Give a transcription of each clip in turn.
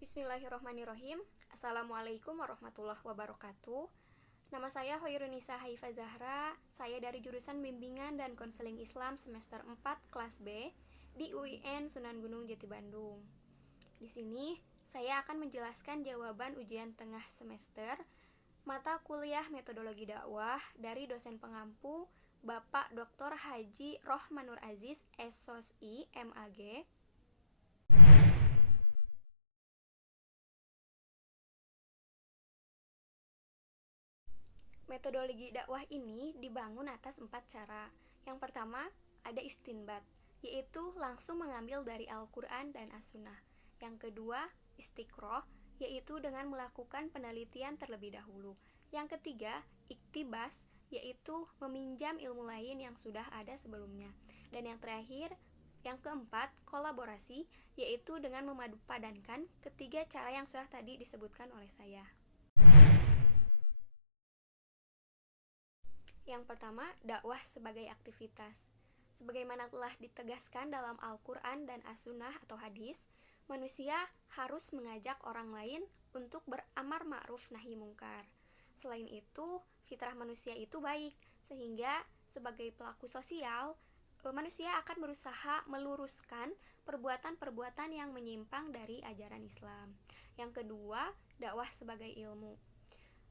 Bismillahirrahmanirrahim. Assalamualaikum warahmatullahi wabarakatuh. Nama saya Hoirunisa Haifa Zahra. Saya dari jurusan Bimbingan dan Konseling Islam semester 4 kelas B di UIN Sunan Gunung Jati Bandung. Di sini saya akan menjelaskan jawaban ujian tengah semester mata kuliah Metodologi Dakwah dari dosen pengampu Bapak Dr. Haji Rohmanur Aziz, SSOSI, MAG. Metodologi dakwah ini dibangun atas 4 cara. Yang pertama, ada istinbat, yaitu langsung mengambil dari Al-Quran dan As-Sunnah. Yang kedua, istiqroh, yaitu dengan melakukan penelitian terlebih dahulu. Yang ketiga, iktibas, yaitu meminjam ilmu lain yang sudah ada sebelumnya. Dan yang terakhir, yang keempat, kolaborasi, yaitu dengan memadupadankan ketiga cara yang sudah tadi disebutkan oleh saya. Yang pertama, dakwah sebagai aktivitas. Sebagaimana telah ditegaskan dalam Al-Quran dan As-Sunnah atau hadis, manusia harus mengajak orang lain untuk beramar ma'ruf nahi mungkar. Selain itu, fitrah manusia itu baik, sehingga sebagai pelaku sosial, manusia akan berusaha meluruskan perbuatan-perbuatan yang menyimpang dari ajaran Islam. Yang kedua, dakwah sebagai ilmu.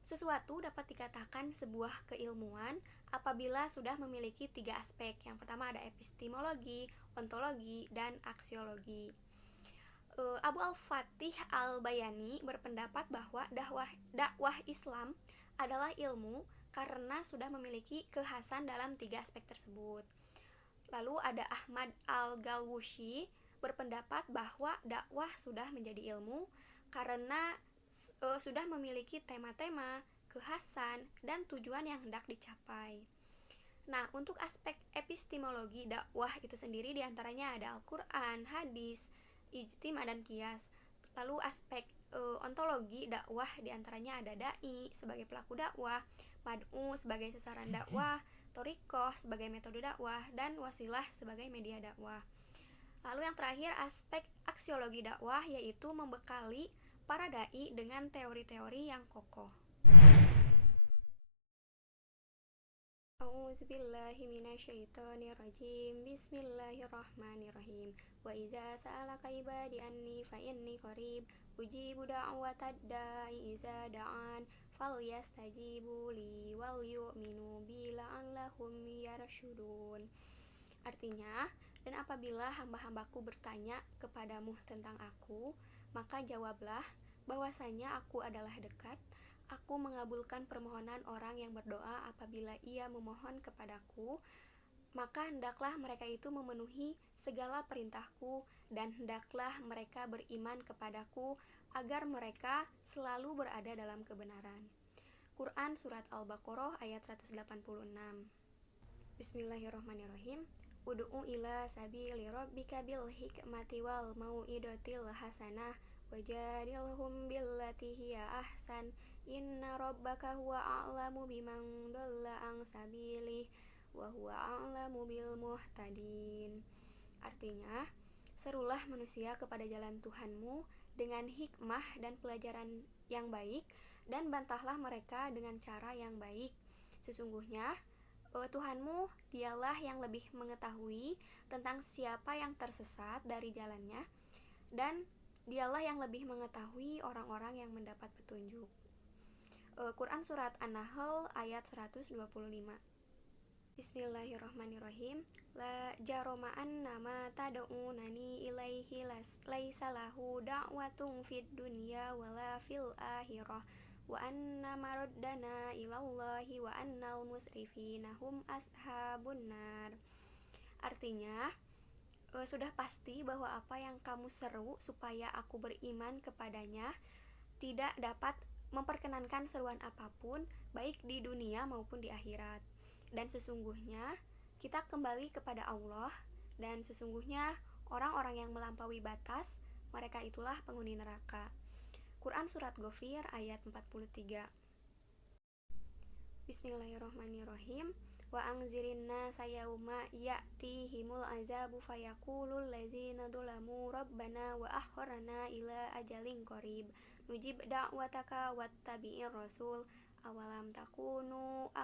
Sesuatu dapat dikatakan sebuah keilmuan apabila sudah memiliki 3 aspek. Yang pertama ada epistemologi, ontologi, dan aksiologi. Abu Al-Fatih Al-Bayani berpendapat bahwa dakwah Islam adalah ilmu karena sudah memiliki kekhasan dalam 3 aspek tersebut. Lalu ada Ahmad Al-Galwushi berpendapat bahwa dakwah sudah menjadi ilmu karena sudah memiliki tema-tema, kekhasan, dan tujuan yang hendak dicapai. Nah, untuk aspek epistemologi dakwah itu sendiri diantaranya ada Al-Quran, hadis, ijtima, dan qiyas. Lalu aspek ontologi dakwah diantaranya ada da'i sebagai pelaku dakwah, mad'u sebagai sasaran dakwah, thoriqoh sebagai metode dakwah, dan wasilah sebagai media dakwah. Lalu yang terakhir aspek aksiologi dakwah, yaitu membekali para da'i dengan teori-teori yang kokoh. A'udzubillahi minasyaitonirrajim. Bismillahirrahmanirrahim. Wa iza sa'alaka ibadi anni fa inni qarib ujibu da'watad da'i iza da'an falyastajibu li wal yu'minu bi la'allahum yarshudun. Artinya, dan apabila hamba-hambaku bertanya kepadamu tentang aku, maka jawablah bahwasanya aku adalah dekat. Aku mengabulkan permohonan orang yang berdoa apabila ia memohon kepadaku, maka hendaklah mereka itu memenuhi segala perintahku dan hendaklah mereka beriman kepadaku agar mereka selalu berada dalam kebenaran. Quran Surat Al-Baqarah ayat 186. Bismillahirrahmanirrahim. Ud'u ila sabili rabbika bil hikmati wal mau'idotil hasanah wajadilhum billati hiya ahsan inna rabbaka huwa a'lamu biman dhalla an sabilih wa huwa a'lamu bil muhtadin. Artinya, serulah manusia kepada jalan Tuhanmu dengan hikmah dan pelajaran yang baik, dan bantahlah mereka dengan cara yang baik. Sesungguhnya Tuhanmu dialah yang lebih mengetahui tentang siapa yang tersesat dari jalannya, dan dialah yang lebih mengetahui orang-orang yang mendapat petunjuk. Quran Surat An-Nahl ayat 125. Bismillahirrahmanirrahim. La jaroma anna ma tad'unani ilaihi laisa lahu da'watun fid dunya wala fil akhirah wa anna maraddana ilallahi wa annal musrifina hum ashabun nar. Artinya, sudah pasti bahwa apa yang kamu seru supaya aku beriman kepadanya tidak dapat memperkenankan seruan apapun, baik di dunia maupun di akhirat. Dan sesungguhnya kita kembali kepada Allah, dan sesungguhnya orang-orang yang melampaui batas, mereka itulah penghuni neraka. Quran Surat Ghafir ayat 43. Bismillahirrahmanirrahim. Wa angzirin nasa yauma ya'tihimul azabu fayaqulul ladzina dzalamu rabbana wa akhirna ila ajalin qarib nujib da'wataka wattabi'ir rasul awalam takunu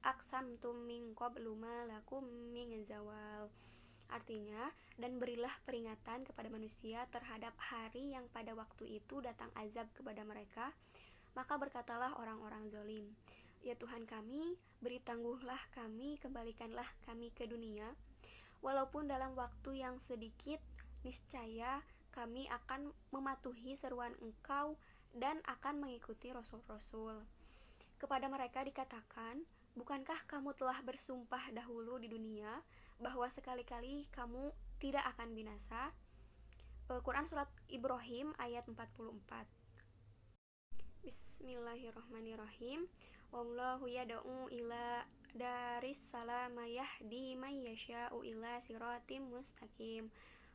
aksamtum min qablu ma lakum min zawal. Artinya, dan berilah peringatan kepada manusia terhadap hari yang pada waktu itu datang azab kepada mereka. Maka berkatalah orang-orang zalim, ya Tuhan kami, beri tangguhlah kami, kembalikanlah kami ke dunia. Walaupun dalam waktu yang sedikit, niscaya kami akan mematuhi seruan Engkau dan akan mengikuti rasul-rasul. Kepada mereka dikatakan, bukankah kamu telah bersumpah dahulu di dunia bahwa sekali-kali kamu tidak akan binasa? Quran Surat Ibrahim ayat 44. Bismillahirrahmanirrahim. Wallahu yad'u ila daris salam yahdi may yasha'u ila siratim mustaqim.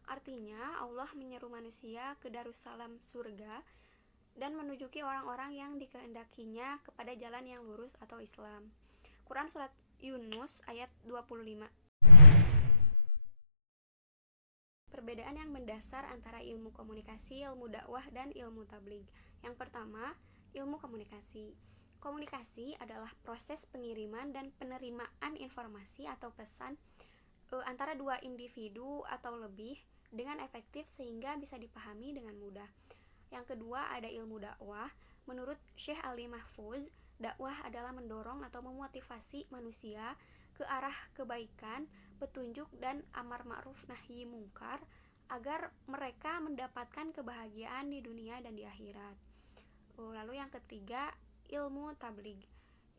Artinya, Allah menyeru manusia ke Darussalam surga dan menunjuki orang-orang yang dikehendakinya kepada jalan yang lurus atau Islam. Quran Surat Yunus ayat 25. Perbedaan yang mendasar antara ilmu komunikasi, ilmu dakwah, dan ilmu tabligh. Yang pertama, ilmu komunikasi. Komunikasi adalah proses pengiriman dan penerimaan informasi atau pesan antara dua individu atau lebih dengan efektif sehingga bisa dipahami dengan mudah. Yang kedua, ada ilmu dakwah. Menurut Syekh Ali Mahfuz, dakwah adalah mendorong atau memotivasi manusia ke arah kebaikan, petunjuk, dan amar ma'ruf nahi mungkar agar mereka mendapatkan kebahagiaan di dunia dan di akhirat. Lalu yang ketiga, ilmu tabligh.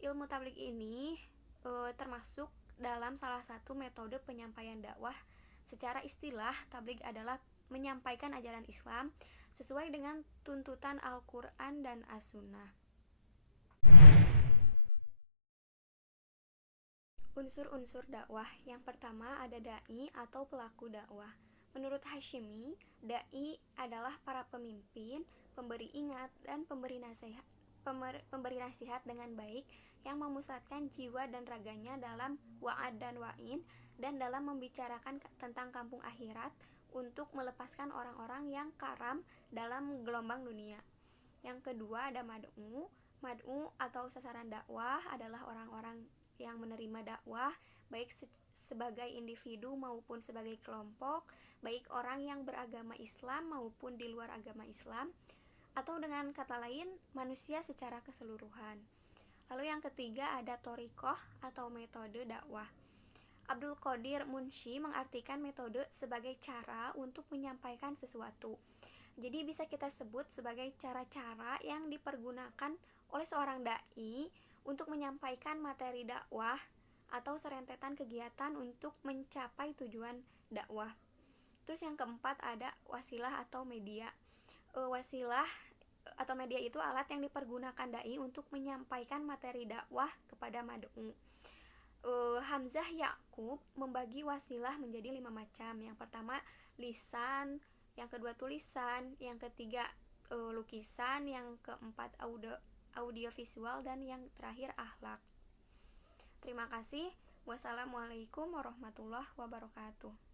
Ilmu tabligh ini termasuk dalam salah satu metode penyampaian dakwah. Secara istilah, tabligh adalah menyampaikan ajaran Islam sesuai dengan tuntutan Al-Quran dan As-Sunnah. Unsur-unsur dakwah. Yang pertama ada da'i atau pelaku dakwah. Menurut Hasyimi, da'i adalah para pemimpin, pemberi ingat, dan pemberi nasihat dengan baik yang memusatkan jiwa dan raganya dalam wa'ad dan wa'in dan dalam membicarakan tentang kampung akhirat untuk melepaskan orang-orang yang karam dalam gelombang dunia. Yang kedua ada mad'u. Mad'u atau sasaran dakwah adalah orang-orang yang menerima dakwah baik sebagai individu maupun sebagai kelompok, baik orang yang beragama Islam maupun di luar agama Islam, atau dengan kata lain manusia secara keseluruhan. Lalu yang ketiga ada thoriqah atau metode dakwah. Abdul Qadir Munsyi mengartikan metode sebagai cara untuk menyampaikan sesuatu. Jadi bisa kita sebut sebagai cara-cara yang dipergunakan oleh seorang dai untuk menyampaikan materi dakwah atau serentetan kegiatan untuk mencapai tujuan dakwah. Terus yang keempat ada wasilah atau media. Wasilah atau media itu alat yang dipergunakan dai untuk menyampaikan materi dakwah kepada mad'u. Hamzah Ya'qub membagi wasilah menjadi 5 macam. Yang pertama lisan, yang kedua tulisan, yang ketiga lukisan, yang keempat audiovisual, dan yang terakhir akhlak. Terima kasih. Wassalamualaikum warahmatullahi wabarakatuh.